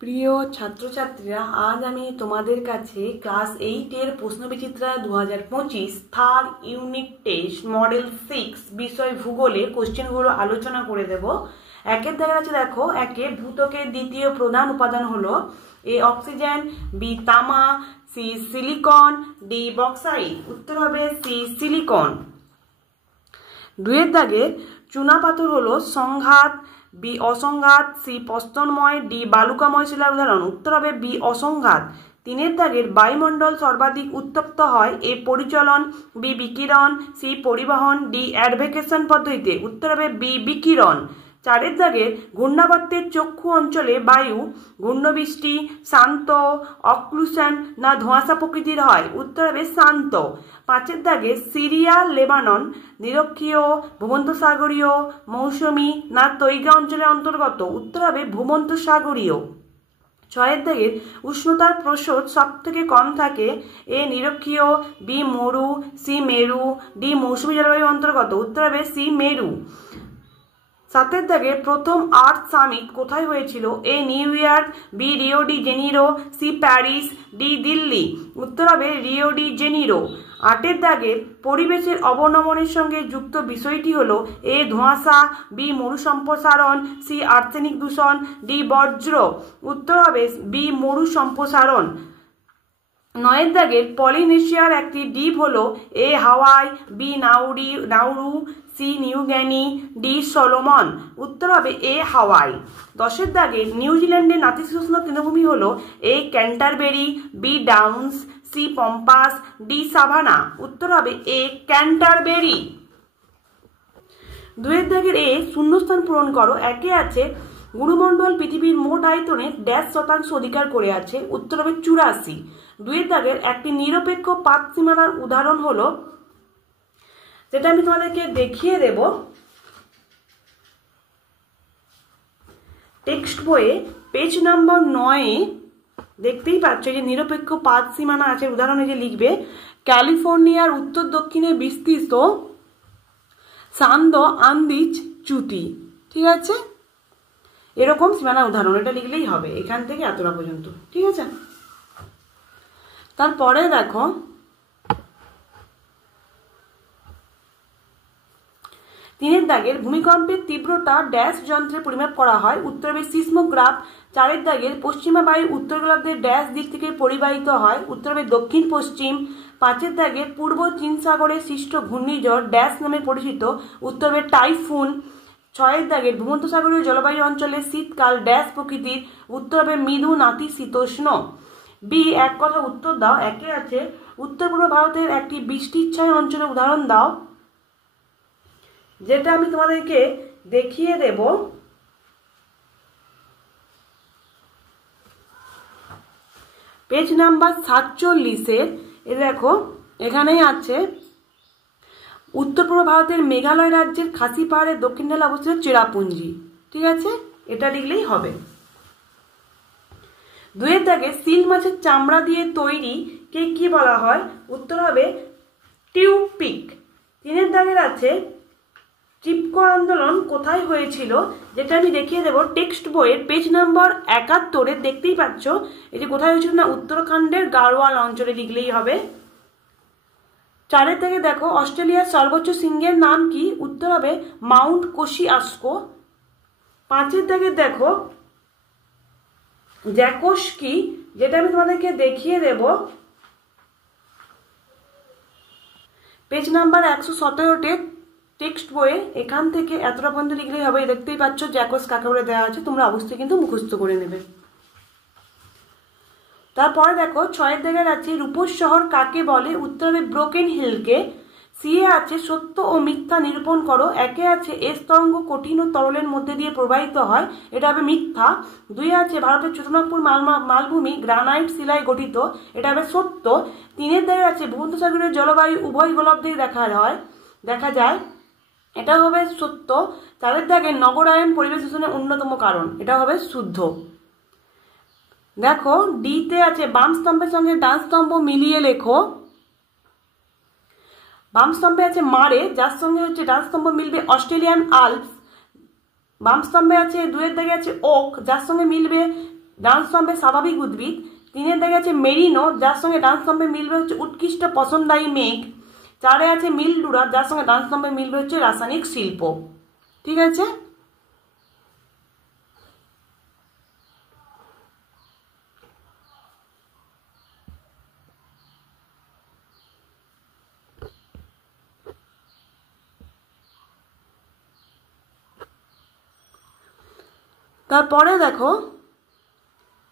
প্রিয় ছাত্রছাত্রীরা, আজ আমি তোমাদের কাছে ক্লাস 8-এর প্রশ্নবিচিত্রা 2025 থার্ড ইউনিট টেস্ট মডেল 6 বিষয় ভূগোলে কোশ্চেনগুলো আলোচনা করে দেব। একের দেখা যাচ্ছে, দেখো একে ভূত্বকের দ্বিতীয় প্রধান উপাদান হলো এ অক্সিজেন, বি তামা, সি সিলিকন, ডি বক্সাইট। উত্তর হবে সি সিলিকন। দুয়ের দাগে চুনাপাথর হলো সংঘাত, বি অসংঘাত, সি পস্তনময়, ডি বালুকাময় শিলার উদাহরণ। উত্তর হবে বি অসংঘাত। তিনের দাগের বায়ুমণ্ডল সর্বাধিক উত্তপ্ত হয় এ পরিচলন, বি বিকিরণ, সি পরিবহন, ডি অ্যাডভেকেশন পদ্ধতিতে। উত্তর হবে বি বিকিরণ। চারের দাগের ঘূর্ণাবর্তের চক্ষু অঞ্চলে বায়ু ঘূর্ণবৃষ্টি, শান্ত, অক্লুশন না ধোঁয়াশা প্রকৃতির হয়। উত্তর হবে শান্ত। পাঁচের দাগে সিরিয়া লেবানন নিরক্ষীয়, ভূমধ্যসাগরীয়, মৌসুমী না তৈগা অঞ্চলের অন্তর্গত। উত্তর হবে ভূমধ্যসাগরীয়। ছয়ের দাগের উষ্ণতার প্রসর সব থেকে কম থাকে এ নিরক্ষীয়, বি মরু, সি মেরু, ডি মৌসুমী জলবায়ুর অন্তর্গত। উত্তর হবে সি মেরু। সাতের দাগে প্রথম আর্থ সামিট কোথায় হয়েছিল? A New York, B Rio de Janeiro, C Paris, D Delhi. উত্তর হবে রিও ডি জেনিরো। আটের দাগের পরিবেশের অবনমনের সঙ্গে যুক্ত বিষয়টি হলো এ ধোঁয়াশা, বি মরু সম্প্রসারণ, সি আর্সেনিক দূষণ, ডি বজ্র। উত্তর হবে বি মরু সম্প্রসারণ। নয়ের দাগের পলিনেশিয়ার একটি দ্বীপ হলো A Hawaii, B Nauru, C New Guinea, D Solomon. উত্তর হবে এ হাওয়াই। দশের দাগের নিউজিল্যান্ডের নাতিশীতোষ্ণ তৃণভূমি হলো A Canterbury, B Downs, C Pampas, D savanna. উত্তর হবে এ ক্যান্টারবেরি। দুয়ের দাগের এ শূন্যস্থান পূরণ করো। একে আছে গুরুমণ্ডল পৃথিবীর মোট আয়তনে %% অধিকার করে আছে। উত্তর হবে 84। দুয়ের দাগের একটি নিরপেক্ষ পাত সীমানার উদাহরণ হলো, যেটা আমি তোমাদেরকে দেখিয়ে দেব টেক্সট বইয়ে পেজ নাম্বার 9-এ। দেখতেই পাচ্ছ যে নিরপেক্ষ পাত সীমানা আছে। উদাহরণে যে লিখবে ক্যালিফোর্নিয়ার উত্তর দক্ষিণে বিস্তৃত সান্দ আন্দিজ চ্যুতি। ঠিক আছে, এরকম সীমানার উদাহরণ এটা লিখলেই হবে, এখান থেকে এতটা পর্যন্ত। ঠিক আছে, তারপরে দেখো তিনের দাগের ভূমিকম্পের তীব্রতা ড্যাশ যন্ত্রে পরিমাপ করা হয়। উত্তর হবে সিসমোগ্রাফ। চারের দাগের পশ্চিমা বায়ু উত্তর গোলার্ধের ড্যাশ দিক থেকে পরিবাহিত হয়। উত্তর হবে দক্ষিণ পশ্চিম। পাঁচের দাগের পূর্ব চীন সাগরে সৃষ্ট ঘূর্ণিঝড় ড্যাশ নামে পরিচিত। উত্তর হবে টাইফুন। ছয়ের দাগের ভূমধ্যসাগরীয় জলবায়ু অঞ্চলে শীতকাল ড্যাশ প্রকৃতির। উত্তর হবে মৃদু নাতিশীতোষ্ণ। বি এক কথা উত্তর দাও। একে আছে উত্তর পূর্ব ভারতের একটি বৃষ্টিচ্ছায় অঞ্চলের উদাহরণ দাও, যেটা আমি তোমাদেরকে দেখিয়ে দেব। পেজ নাম্বার 47-এর এ দেখো, এখানেই আছে উত্তর পূর্ব ভারতের মেঘালয় রাজ্যের খাসি পাহাড়ের দক্ষিণ ঢালে অবস্থিত চেরাপুঞ্জি। ঠিক আছে, এটা লিখলেই হবে। দুয়ের দাগে সিল মাছের চামড়া দিয়ে তৈরি কে কি বলা হয়? উত্তর হবে টিউপিক। তিনের দাগের আছে চিপকো আন্দোলন কোথায় হয়েছিল, যেটা আমি দেখিয়ে দেবো টেক্সট বইয়ের পেজ নাম্বার 71-এ। দেখতেই পাচ্ছ এই যে কোথায় হয়েছিল না, উত্তরাখণ্ডের গাড়োয়াল অঞ্চলে লিখলেই হবে। চারের থেকে দেখো অস্ট্রেলিয়ার সর্বোচ্চ শৃঙ্গের নাম কি? উত্তর হবে মাউন্ট কোসিয়াস্কো। পাঁচের থেকে দেখো জ্যাকোস কি, যেটা আমি তোমাদেরকে দেখিয়ে দেব পেজ নাম্বার 117-তে টেক্সট বইয়ে। এখান থেকে এতটা পর্যন্ত লিখলেই হবে। দেখতেই পাচ্ছ জ্যাকোস কাকে বলে দেওয়া আছে, তোমরা অবশ্যই কিন্তু মুখস্থ করে নেবে। তারপরে দেখো ছয়ের জায়গায় আছে রূপস শহর কাকে বলে? উত্তর হবে ব্রোকেন হিলকে। সি এ আছে সত্য ও মিথ্যা নিরূপণ করো। একে আছে এস তরঙ্গ কঠিন ও তরলের মধ্যে দিয়ে প্রবাহিত হয়, এটা হবে মিথ্যা। দুই আছে ভারতের ছোটনাগপুর মালভূমি গ্রানাইট শিলায় গঠিত, এটা হবে সত্য। তিনের জায়গায় আছে ভূমধ্যসাগরের জলবায়ু উভয় গোলার্ধেই দেখা যায়, এটা হবে সত্য। চারের দাগে নগরায়ন পরিবেশ দূষণের অন্যতম কারণ, এটা হবে শুদ্ধ। দেখো ডিতে আছে বাম স্তম্ভের সঙ্গে ডান স্তম্ভ মিলিয়ে লেখো। বাম স্তম্ভে আছে মারে, যার সঙ্গে হচ্ছে ডান স্তম্ভ মিলবে অস্ট্রেলিয়ান আল্পস। বাম স্তম্ভে আছে দুয়ের দাগে আছে ওক, যার সঙ্গে মিলবে ডান স্তম্ভে স্বাভাবিক উদ্ভিদ। 3 দাগে আছে মেরিনো, যার সঙ্গে ডান স্তম্ভে মিলবে হচ্ছে উৎকৃষ্ট পছন্দদায়ী মেঘ। 4 আছে মিলডুরা, যার সঙ্গে ডান স্তম্ভে মিলবে হচ্ছে রাসায়নিক শিল্প। ঠিক আছে, তারপরে দেখো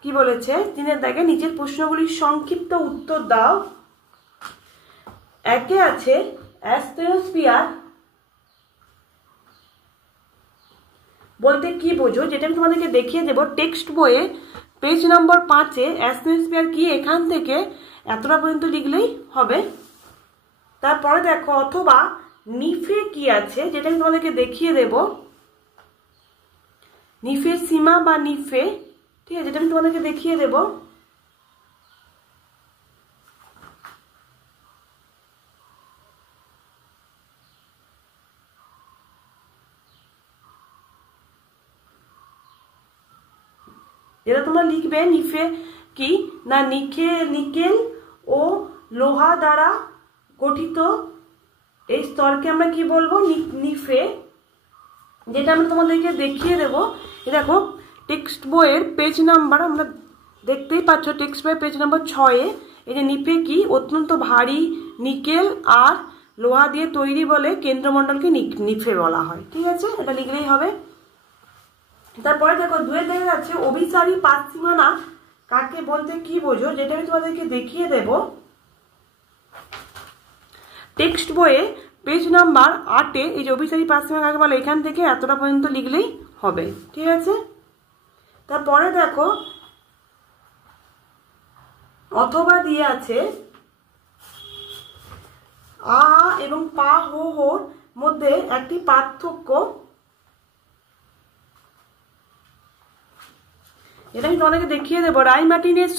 কি বলেছে, 3 দাগে নিচের প্রশ্নগুলির সংক্ষিপ্ত উত্তর দাও। 1 আছে অ্যাস্টেনোস্ফিয়ার বলতে কি বোঝো, যেটা আমি তোমাদেরকে দেখিয়ে দেবো টেক্সট বইয়ে পেজ নম্বর 5-এ। অ্যাস্টেনোস্ফিয়ার কি, এখান থেকে এতটা পর্যন্ত লিখলেই হবে। তারপরে দেখো অথবা নিফে কি আছে, যেটা আমি তোমাদেরকে দেখিয়ে দেবো। নিফের সীমা বা নিফে, ঠিক আছে, যেটা আমি তোমাদেরকে দেখিয়ে দেব। যেটা তোমরা লিখবে নিফে কি না, নিকেল ও লোহা দ্বারা গঠিত এই স্তরকে আমরা কি বলবো, নিফে। যেটা আমি তোমাদেরকে দেখিয়ে দেবো। দেখো টেক্সট বইয়ের পেজ নাম্বার আমরা দেখতেই পাচ্ছ, টেক্সট বইয়ের পেজ নাম্বার 6-এ এই যে নিফে কি, অত্যন্ত ভারী নিকেল আর লোহা দিয়ে তৈরি বলে কেন্দ্রমণ্ডলকে নিফে বলা হয়। ঠিক আছে, এটা লিখলেই হবে। তারপরে দেখো 2 দেখা যাচ্ছে অভিসারী পাতসীমানা কাকে বলতে কি বোঝো, যেটা আমি তোমাদেরকে দেখিয়ে দেব। টেক্সট বইয়ে পেজ নাম্বার 8-এ এই যে অভিসারী পাতসীমানা কাকে বলে, এখান থেকে এতটা পর্যন্ত লিখলেই হবে। ঠিক আছে, তারপরে দেখো অথবা দিয়ে আছে আ এবং পা হো হোর মধ্যে একটি পার্থক্য। এটা আমি তোমাদেরকে দেখিয়ে দেবো। রাইমার্টিনের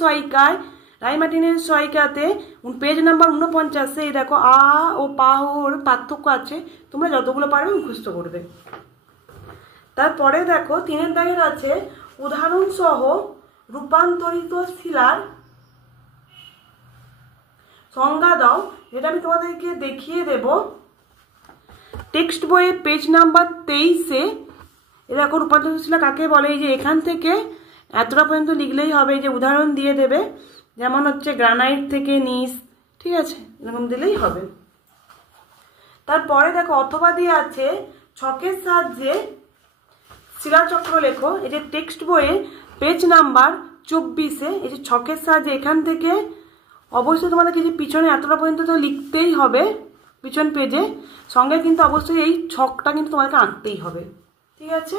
সহায়িকাতে পেজ নাম্বার 49-এ এই দেখো আ ও পা হোর পার্থক্য আছে, তোমরা যতগুলো পারবে মুখস্থ করবে। তারপরে দেখো 3 দাগের আছে উদাহরণ সহ রূপান্তরিত শিলার সংজ্ঞা দাও, যেটা আমি তোমাদেরকে দেখিয়ে দেব। টেক্সট বইয়ে পেজ নাম্বার 23-এ দেখো রূপান্তরিত শিলা কাকে বলে, এই যে এখান থেকে এতটা পর্যন্ত লিখলেই হবে। এই যে উদাহরণ দিয়ে দেবে, যেমন হচ্ছে গ্রানাইট থেকে নিস, ঠিক আছে, এরকম দিলেই হবে। তারপরে দেখো অথবা দিয়ে আছে ছকের সাহায্যে শিলাচক্র লেখো। এই যে টেক্সট বইয়ে পেজ নাম্বার 24-এ এই যে ছকের সাহায্যে এখান থেকে অবশ্যই তোমাদেরকে যে পিছনে এতটা পর্যন্ত তো লিখতেই হবে পিছন পেজে, সঙ্গে কিন্তু অবশ্যই এই ছকটা কিন্তু তোমাদেরকে আঁকতেই হবে। ঠিক আছে,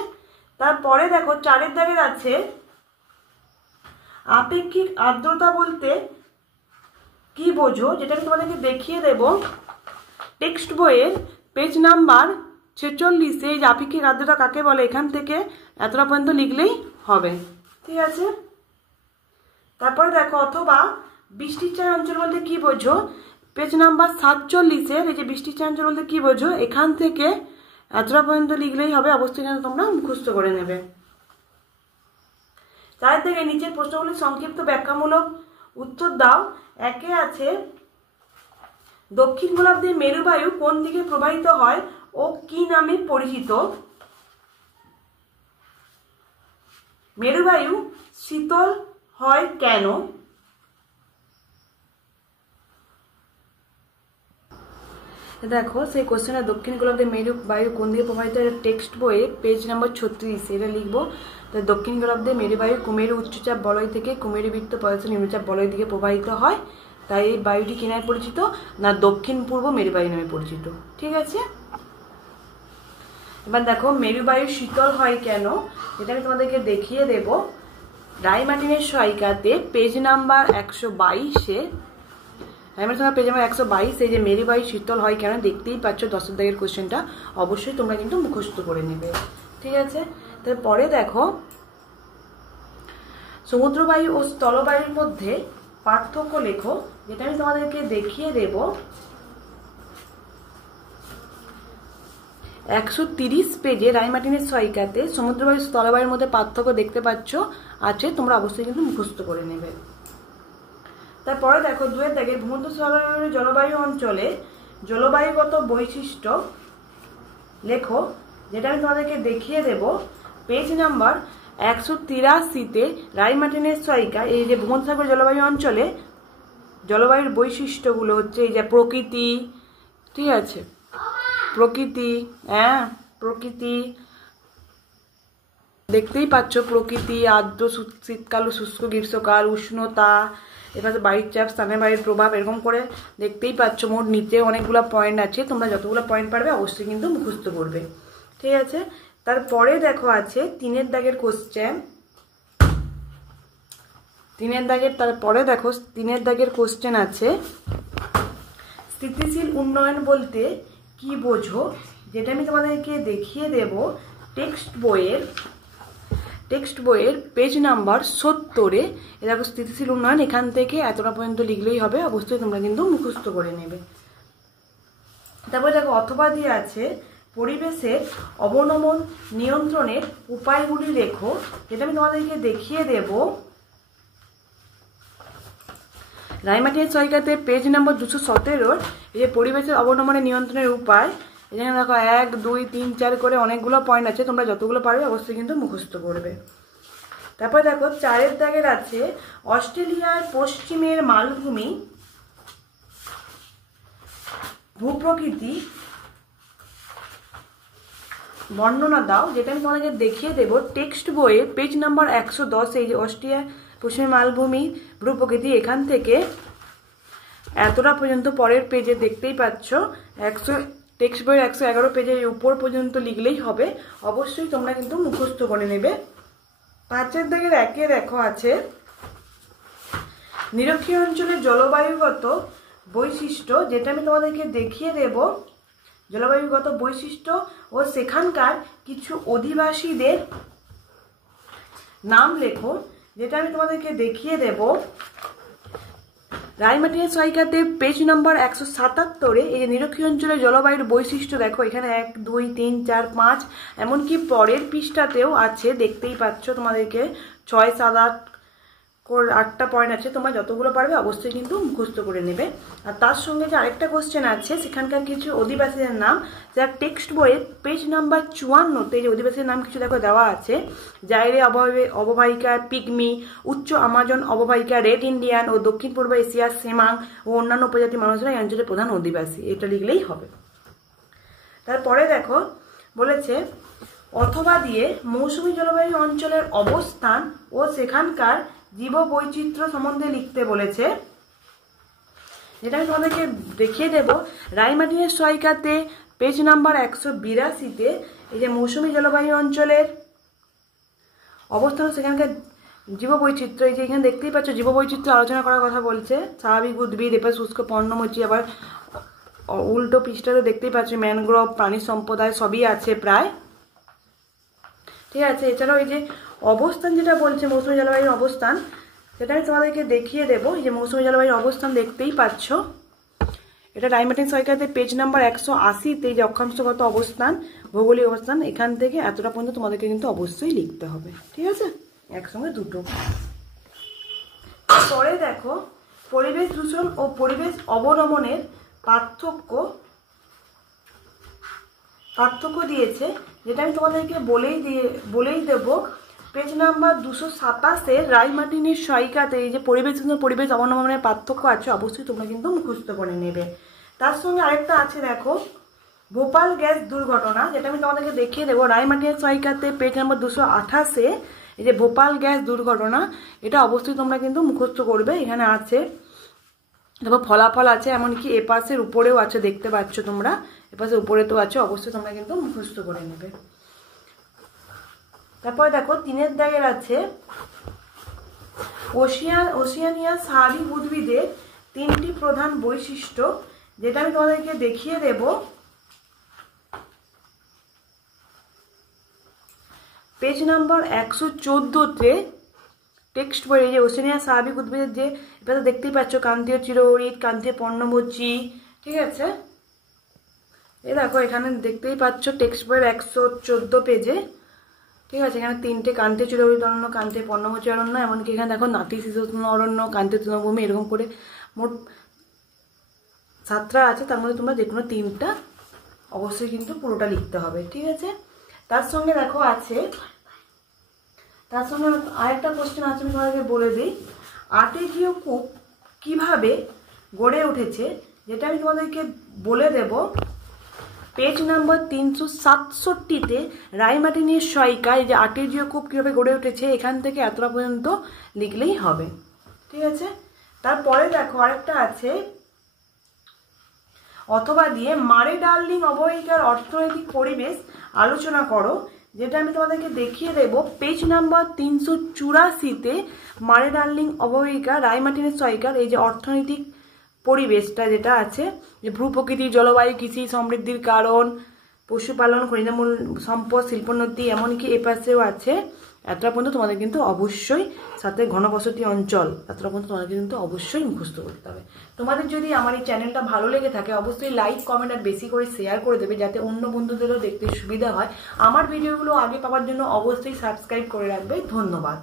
তারপরে দেখো 4 দাগের আছে আপেক্ষিক আর্দ্রতা বলতে কি বোঝো, যেটা আমি তোমাদেরকে দেখিয়ে দেব। টেক্সট বইয়ের পেজ নাম্বার 46-এ এই যে আপেক্ষিক আর্দ্রতা কাকে বলে, এখান থেকে এতটা পর্যন্ত লিখলেই হবে। ঠিক আছে, তারপরে দেখো অথবা বৃষ্টির ছায়া অঞ্চল বলতে কি বোঝো, পেজ নাম্বার 47-এর এই যে বৃষ্টির ছায়া অঞ্চল বলতে কি বোঝো, এখান থেকে এতটা পর্যন্ত লিখলেই হবে। অবশ্যই যেন তোমরা মুখস্থ করে নেবে। 4 থেকে নিচের প্রশ্নগুলির সংক্ষিপ্ত ব্যাখ্যামূলক উত্তর দাও। 1 আছে দক্ষিণ গোলার্ধে মেরুবায়ু কোন দিকে প্রবাহিত হয় ও কি নামে পরিচিত। মেরুবায়ু শীতল হয় কেন। দেখো সেই কোশ্চেনে দক্ষিণ গোলার্ধে মেরুবায়ু কোন দিকে প্রবাহিত হয়, টেক্সট বইয়ে পেজ নাম্বার 36 এটা লিখবো। তাই দক্ষিণ গোলার্ধে মেরুবায়ু কুমেরু উচ্চচাপ বলয় থেকে কুমেরু বৃত্ত পদার্থ নিম্নচাপ বলয় দিকে প্রবাহিত হয়। তাই এই বায়ুটি কি নামে পরিচিত না, দক্ষিণ পূর্ব মেরুবায়ু নামে পরিচিত। ঠিক আছে, এবার দেখো মেরুবায়ু শীতল হয় কেন, এটা আমি তোমাদেরকে দেখিয়ে দেব। রাইমার্টিনের সহায়িকাতে পেজ নাম্বার 122-এ পেজ নাম্বার 122 এই যে মেরুবায়ু শীতল হয় কেন দেখতেই পাচ্ছ 10 দাগের কোশ্চেনটা, অবশ্যই তোমরা কিন্তু মুখস্থ করে নেবে। ঠিক আছে, তারপরে দেখো সমুদ্রবায়ু ও স্থলবায়ুর মধ্যে পার্থক্য লেখো, যেটা আমি তোমাদেরকে দেখিয়ে দেব। 130 পেজে রাইমার্টিনের সহায়িকাতে সমুদ্রবায়ু স্থলবায়ুর মধ্যে পার্থক্য দেখতে পাচ্ছ আছে, তোমরা অবশ্যই কিন্তু মুখস্থ করে নেবে। তারপরে দেখো 2 দাগের ভূমধ্যসাগরীয় জলবায়ু অঞ্চলে জলবায়ুগত বৈশিষ্ট্য লেখো, যেটা আমি তোমাদেরকে দেখিয়ে দেব পেজ নাম্বার 183-তে রাই মার্টিনেজ সহায়িকা। এই যে ভূমধ্যসাগরীয় জলবায়ু অঞ্চলে জলবায়ুর বৈশিষ্ট্যগুলো হচ্ছে এই যে প্রকৃতি, ঠিক আছে, প্রকৃতি, হ্যাঁ প্রকৃতি দেখতেই পাচ্ছ, প্রকৃতি, আর্দ্র শীতকাল ও শুষ্ক গ্রীষ্মকাল, উষ্ণতা, এবার বায়ুর চাপ, স্থানের বায়ুর প্রভাব, এরকম করে দেখতেই পাচ্ছ। মোট নিচে অনেকগুলো পয়েন্ট আছে, তোমরা যতগুলো পয়েন্ট পারবে অবশ্যই কিন্তু মুখস্থ করবে, ঠিক আছে। তারপরে দেখো আছে 3 দাগের কোশ্চেন, 3 দাগের, তারপরে দেখো 3 দাগের কোশ্চেন আছে স্থিতিশীল উন্নয়ন বলতে কি বোঝো, যেটা আমি তোমাদেরকে দেখিয়ে দেব টেক্সট বইয়ের পেজ নাম্বার 70-এ। দেখো স্থিতিশীল উন্নয়ন, এখান থেকে এতটা পর্যন্ত লিখলেই হবে, অবশ্যই তোমরা কিন্তু মুখস্থ করে নেবে। তারপরে দেখো অথবা দিয়ে আছে পরিবেশের অবনমন নিয়ন্ত্রণের উপায়গুলি লেখো, যেটা আমি তোমাদেরকে দেখিয়ে দেব রাই মার্টিনেজ সহায়িকাতে পেজ নাম্বার 217-র এই যে পরিবেশের অবনমনের নিয়ন্ত্রণের উপায়। এখানে দেখো 1, 2, 3, 4 করে অনেকগুলো পয়েন্ট আছে, তোমরা যতগুলো পারবে অবশ্যই কিন্তু মুখস্থ করবে। তারপর দেখো 4 দাগের আছে অস্ট্রেলিয়ার পশ্চিমের মালভূমি ভূপ্রকৃতি বর্ণনা দাও, যেটা আমি তোমাদেরকে দেখিয়ে দেব টেক্সট বইয়ে পেজ নাম্বার 110। এই যে অস্ট্রেলিয়ার পশ্চিমের মালভূমি ভূপ্রকৃতি, এখান থেকে এতটা পর্যন্ত পরের পেজে দেখতেই পাচ্ছ, টেক্সট বইয়ের 111 পেজের উপর পর্যন্ত লিখলেই হবে, অবশ্যই তোমরা কিন্তু মুখস্থ করে নেবে। 5 দাগের 1-এ দেখো আছে নিরক্ষীয় অঞ্চলের জলবায়ুগত বৈশিষ্ট্য, যেটা আমি তোমাদেরকে দেখিয়ে দেব জলবায়ুগত বৈশিষ্ট্য ও সেখানকার কিছু অধিবাসীদের নাম লেখো, যেটা আমি তোমাদেরকে দেখিয়ে দেব রাই মার্টিনেজ সহায়িকাতে পেজ নাম্বার 177-এ। এই যে নিরক্ষীয় অঞ্চলের জলবায়ুর বৈশিষ্ট্য দেখো, এখানে 1, 2, 3, 4, 5, এমনকি পরের পৃষ্ঠাতেও আছে, দেখতেই পাচ্ছ তোমাদেরকে 6, 7, 8টা পয়েন্ট আছে, তোমরা যতগুলো পারবে অবশ্যই কিন্তু মুখস্থ করে নেবে। আর তার সঙ্গে যে আরেকটা কোশ্চেন আছে সেখানকার কিছু অধিবাসীদের নাম, যা টেক্সট বইয়ের পেজ নাম্বার 54-তে এই যে অধিবাসীদের নাম কিছু দেখো দেওয়া আছে। জাইরে অববাহিকা, পিগমি, উচ্চ আমাজন অববাহিকা, রেড ইন্ডিয়ান ও দক্ষিণ পূর্ব এশিয়ার সেমাং ও অন্যান্য উপজাতি মানুষরা এই অঞ্চলের প্রধান অধিবাসী, এটা লিখলেই হবে। তারপরে দেখো বলেছে অথবা দিয়ে মৌসুমী জলবায়ু অঞ্চলের অবস্থান ও সেখানকার জীববৈচিত্র্য সম্বন্ধে লিখতে বলেছে, যেটা আমি তোমাদেরকে দেখিয়ে দেব রাই মার্টিনেজ সহায়িকাতে পেজ নাম্বার 182-তে। এই যে মৌসুমী জলবায়ু অঞ্চলের অবস্থান, সেখানকার জীববৈচিত্র্য, এই যে এখানে দেখতেই পাচ্ছ জীববৈচিত্র্য আলোচনা করার কথা বলছে। স্বাভাবিক উদ্ভিদ, এবার শুষ্ক পর্ণমোচী, আবার উল্টো পৃষ্ঠাতে দেখতেই পাচ্ছ ম্যানগ্রোভ, প্রাণী সম্প্রদায় সবই আছে প্রায়, ঠিক আছে। এছাড়াও এই যে অবস্থান যেটা বলছে মৌসুমী জলবায়ুর অবস্থান, সেটা আমি তোমাদেরকে দেখিয়ে দেবো। এই যে মৌসুমী জলবায়ুর অবস্থান দেখতেই পাচ্ছ, এটা রাই মার্টিনেজ সহায়িকাতে পেজ নাম্বার 180-তে যে অক্ষাংশগত অবস্থান, ভৌগোলিক অবস্থান, এখান থেকে এতটা পর্যন্ত তোমাদেরকে কিন্তু অবশ্যই লিখতে হবে, ঠিক আছে, একসঙ্গে দুটো। পরে দেখো পরিবেশ দূষণ ও পরিবেশ অবনমনের পার্থক্য দিয়েছে, যেটা আমি তোমাদেরকে বলেই দেব পেজ নাম্বার 227-এর রাই মার্টিনেজ সহায়িকাতে এই যে পরিবেশ অবনমনের পার্থক্য আছে, অবশ্যই তোমরা কিন্তু মুখস্থ করে নেবে। তার সঙ্গে আরেকটা আছে দেখো ভোপাল গ্যাস দুর্ঘটনা, যেটা আমি তোমাদেরকে দেখিয়ে দেবো রাই মার্টিনেজ সহায়িকাতে পেজ নাম্বার 228-এ। এই যে ভোপাল গ্যাস দুর্ঘটনা, এটা অবশ্যই তোমরা কিন্তু মুখস্থ করবে। এখানে আছে দেখো ফলাফল আছে, এমনকি এপাশের উপরেও আছে, দেখতে পাচ্ছ তোমরা, এপাশের উপরে তো আছে, অবশ্যই তোমরা কিন্তু মুখস্থ করে নেবে। তারপরে দেখো 3 দাগের আছে ওশিয়ানিয়ার স্বাভাবিক উদ্ভিদের 3টি প্রধান বৈশিষ্ট্য, যেটা আমি তোমাদেরকে দেখিয়ে দেব পেজ নাম্বার 114-তে টেক্সট বই। এই যে ওশিয়ানিয়ার স্বাভাবিক উদ্ভিদের যে এটা দেখতেই পাচ্ছ ক্রান্তীয় চিরহরিৎ, ক্রান্তীয় পর্ণমোচী, ঠিক আছে। এই দেখো এখানে দেখতেই পাচ্ছ টেক্সট বইয়ের 114 পেজে ঠিক আছে। এখানে 3টে কান্তে চিরবিত অরণ্য, কান্তে পর্ণমোচী অরণ্য, এমনকি এখানে দেখো নাতিশীতোষ্ণ অরণ্য, কান্তে তৃণভূমি, এরকম করে মোট 7টা আছে। তার মধ্যে তোমরা যে কোনো 3টা অবশ্যই কিন্তু পুরোটা লিখতে হবে। ঠিক আছে। তার সঙ্গে দেখো আছে, তার সঙ্গে আরেকটা কোশ্চেন আছে, আমি তোমাদেরকে বলে দিই। আর্টেজীয় কূপ কিভাবে গড়ে উঠেছে, যেটা আমি তোমাদেরকে বলে দেব পেজ নাম্বার 367-তে রায়মার্টিনের সহায়িকা। এই যে আর্টেজীয় কূপ কীভাবে গড়ে উঠেছে, এখান থেকে এতটা পর্যন্ত লিখলেই হবে। ঠিক আছে। তারপরে দেখো আরেকটা আছে, অথবা দিয়ে মারে ডার্লিং অববাহিকার অর্থনৈতিক পরিবেশ আলোচনা করো, যেটা আমি তোমাদেরকে দেখিয়ে দেব পেজ নাম্বার 384-তে মারে ডার্লিং অববাহিকা রায়মার্টিনের সহায়িকার এই যে অর্থনৈতিক পরিবেশটা যেটা আছে, যে ভূপ্রকৃতি, জলবায়ু, কৃষি সমৃদ্ধির কারণ, পশুপালন, খনিজমূল সম্পদ, শিল্পোন্নতি, এমনকি এপাশেও আছে। এতটা পর্যন্ত তোমাদের কিন্তু অবশ্যই, সাথে ঘনবসতি অঞ্চল, এতটা পর্যন্ত তোমাদের কিন্তু অবশ্যই মুখস্থ করতে হবে। তোমাদের যদি আমার এই চ্যানেলটা ভালো লেগে থাকে অবশ্যই লাইক, কমেন্ট আর বেশি করে শেয়ার করে দেবে, যাতে অন্য বন্ধুদেরও দেখতে সুবিধা হয়। আমার ভিডিওগুলো আগে পাওয়ার জন্য অবশ্যই সাবস্ক্রাইব করে রাখবে। ধন্যবাদ।